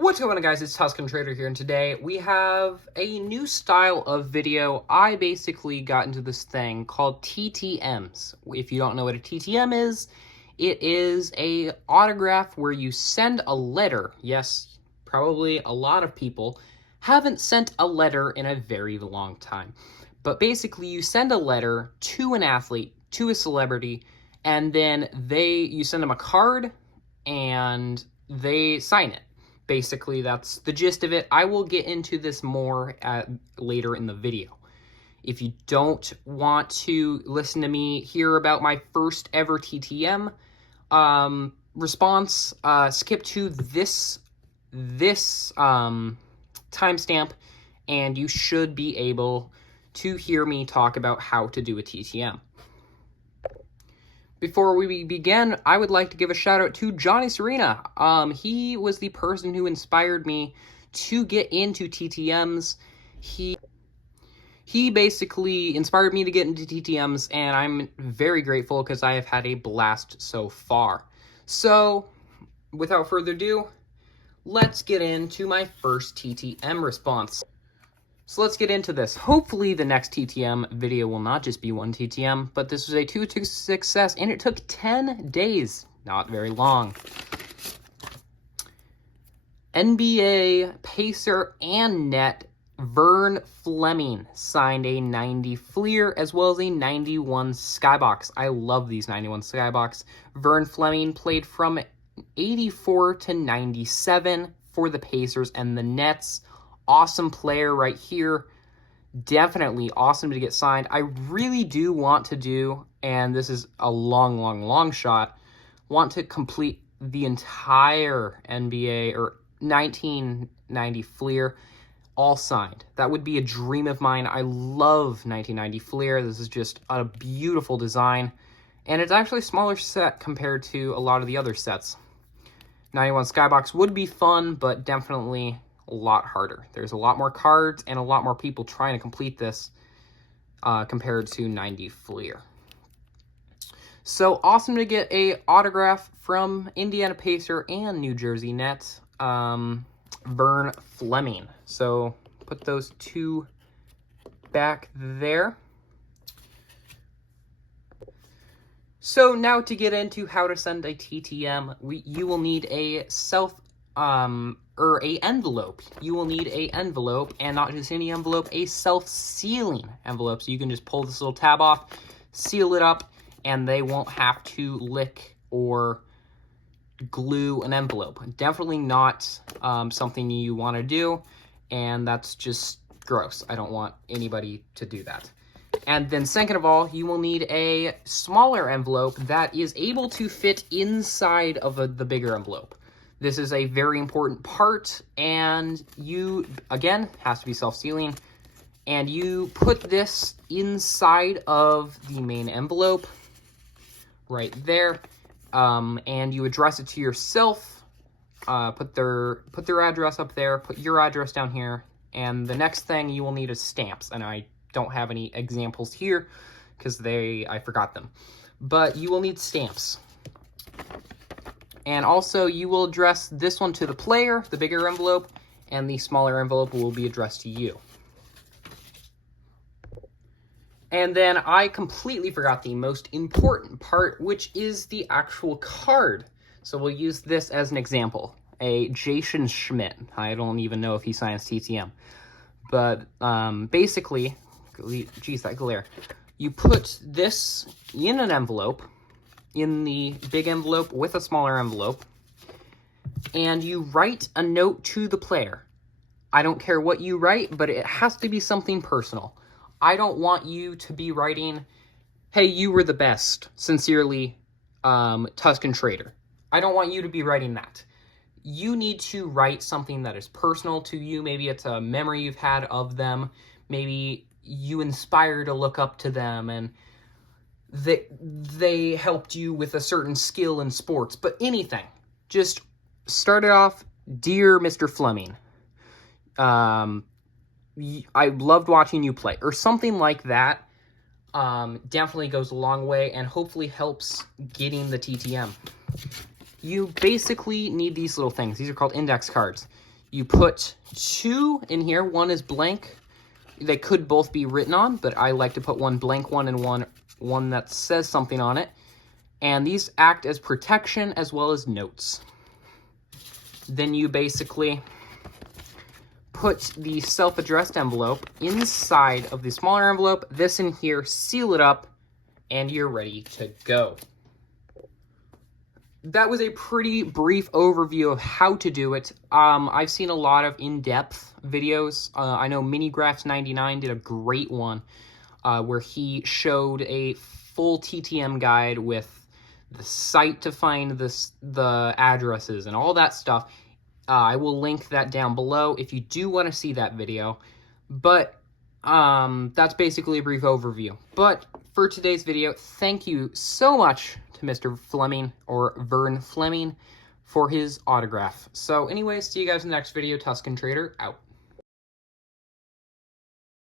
What's going on, guys? It's Tuscan Trader here, and today we have a new style of video. I basically got into this thing called TTMs. If you don't know what a TTM is, it is a autograph where you send a letter. Yes, probably a lot of people haven't sent a letter in a very long time. But basically, you send a letter to an athlete, to a celebrity, and then you send them a card, and they sign it. Basically, that's the gist of it. I will get into this more later in the video. If you don't want to listen to me hear about my first ever TTM response, skip to this timestamp, and you should be able to hear me talk about how to do a TTM. Before we begin, I would like to give a shout out to Johnny Serena. He was the person who inspired me to get into TTMs. He basically inspired me to get into TTMs, and I'm very grateful because I have had a blast so far. So, without further ado, let's get into my first TTM response. So let's get into this. Hopefully the next TTM video will not just be one TTM, but this was a 2-2 success, and it took 10 days. Not very long. NBA Pacer and net Vern Fleming signed a 90 Fleer as well as a 91 Skybox. I love these 91 Skybox. Vern Fleming played from 84 to 97 for the Pacers and the Nets. Awesome player right here. Definitely awesome to get signed. I really do want to do, and this is a long shot, want to complete the entire NBA or 1990 Fleer all signed. That would be a dream of mine. I love 1990 Fleer. This is just a beautiful design, and it's actually a smaller set compared to a lot of the other sets. 91 Skybox would be fun, but definitely a lot harder. There's a lot more cards and a lot more people trying to complete this compared to 90 Fleer. So awesome to get a autograph from Indiana Pacer and New Jersey Nets, Vern Fleming. So put those two back there. So now to get into how to send a TTM, you will need a envelope. You will need a envelope, and not just any envelope, a self-sealing envelope. So you can just pull this little tab off, seal it up, and they won't have to lick or glue an envelope. Definitely not something you want to do, and that's just gross. I don't want anybody to do that. And then second of all, you will need a smaller envelope that is able to fit inside of the bigger envelope. This is a very important part, and again, has to be self-sealing, and you put this inside of the main envelope, right there, and you address it to yourself, put their address up there, put your address down here, and the next thing you will need is stamps, and I don't have any examples here, because I forgot them, but you will need stamps. And also, you will address this one to the player, the bigger envelope, and the smaller envelope will be addressed to you. And then I completely forgot the most important part, which is the actual card. So we'll use this as an example. A Jason Schmidt. I don't even know if he signs TTM. But basically, geez, that glare. You put this in an envelope, in the big envelope with a smaller envelope, and you write a note to the player. I don't care what you write, but it has to be something personal. I don't want you to be writing, "Hey, you were the best. Sincerely, Tuscan Trader." I don't want you to be writing that. You need to write something that is personal to you. Maybe it's a memory you've had of them. Maybe you inspire to look up to them, and they helped you with a certain skill in sports, but anything. Just start it off, "Dear Mr. Fleming, I loved watching you play," or something like that. Definitely goes a long way and hopefully helps getting the TTM. You basically need these little things. These are called index cards. You put 2 in here. One is blank. They could both be written on, but I like to put one blank one and one that says something on it. And these act as protection as well as notes. Then you basically put the self-addressed envelope inside of the smaller envelope, this in here, seal it up, and you're ready to go. That was a pretty brief overview of how to do it. I've seen a lot of in-depth videos. I know Minigraphs99 did a great one where he showed a full TTM guide with the site to find the addresses and all that stuff. I will link that down below if you do want to see that video. But that's basically a brief overview. But for today's video, thank you so much to Mr. Fleming, or Vern Fleming, for his autograph. So anyways, see you guys in the next video. Tusken Trader, out.